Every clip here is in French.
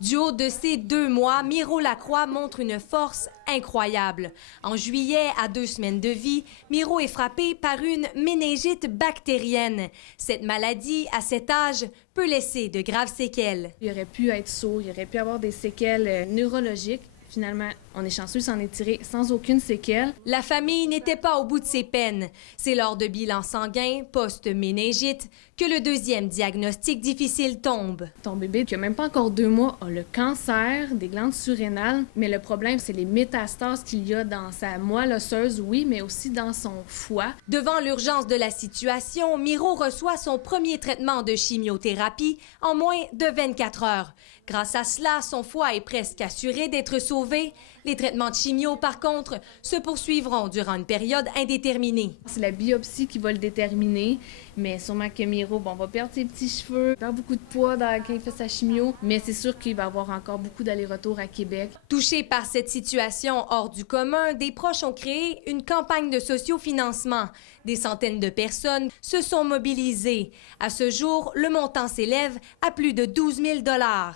Du haut de ses 2 mois, Miro Lacroix montre une force incroyable. En juillet, à 2 semaines de vie, Miro est frappé par une méningite bactérienne. Cette maladie, à cet âge, peut laisser de graves séquelles. Il aurait pu être sourd, il aurait pu avoir des séquelles neurologiques. Finalement, on est chanceux, s'en est tiré sans aucune séquelle. La famille n'était pas au bout de ses peines. C'est lors de bilans sanguins post-méningite que le deuxième diagnostic difficile tombe. Ton bébé, qui n'a même pas encore 2 mois, a le cancer des glandes surrénales. Mais le problème, c'est les métastases qu'il y a dans sa moelle osseuse, oui, mais aussi dans son foie. Devant l'urgence de la situation, Miro reçoit son premier traitement de chimiothérapie en moins de 24 heures. Grâce à cela, son foie est presque assuré d'être sauvé. Les traitements de chimio, par contre, se poursuivront durant une période indéterminée. C'est la biopsie qui va le déterminer, mais sûrement que Miro, va perdre ses petits cheveux, perd beaucoup de poids quand il fait sa chimio, mais c'est sûr qu'il va avoir encore beaucoup d'allers-retours à Québec. Touchés par cette situation hors du commun, des proches ont créé une campagne de sociofinancement. Des centaines de personnes se sont mobilisées. À ce jour, le montant s'élève à plus de 12 000 $.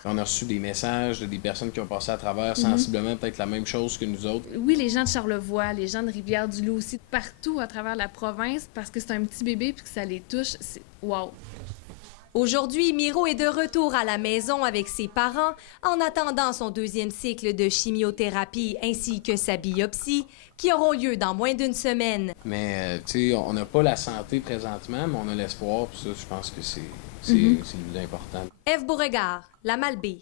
On a reçu des messages de des personnes qui ont passé à travers sensiblement peut-être la même chose que nous autres. Oui, les gens de Charlevoix, les gens de Rivière-du-Loup aussi, partout à travers la province, parce que c'est un petit bébé puis que ça les touche, c'est wow! Aujourd'hui, Miro est de retour à la maison avec ses parents en attendant son deuxième cycle de chimiothérapie ainsi que sa biopsie qui auront lieu dans moins d'1 semaine. Mais, tu sais, on n'a pas la santé présentement, mais on a l'espoir, puis ça, je pense que c'est le plus important. Ève Beauregard, La Malbaie.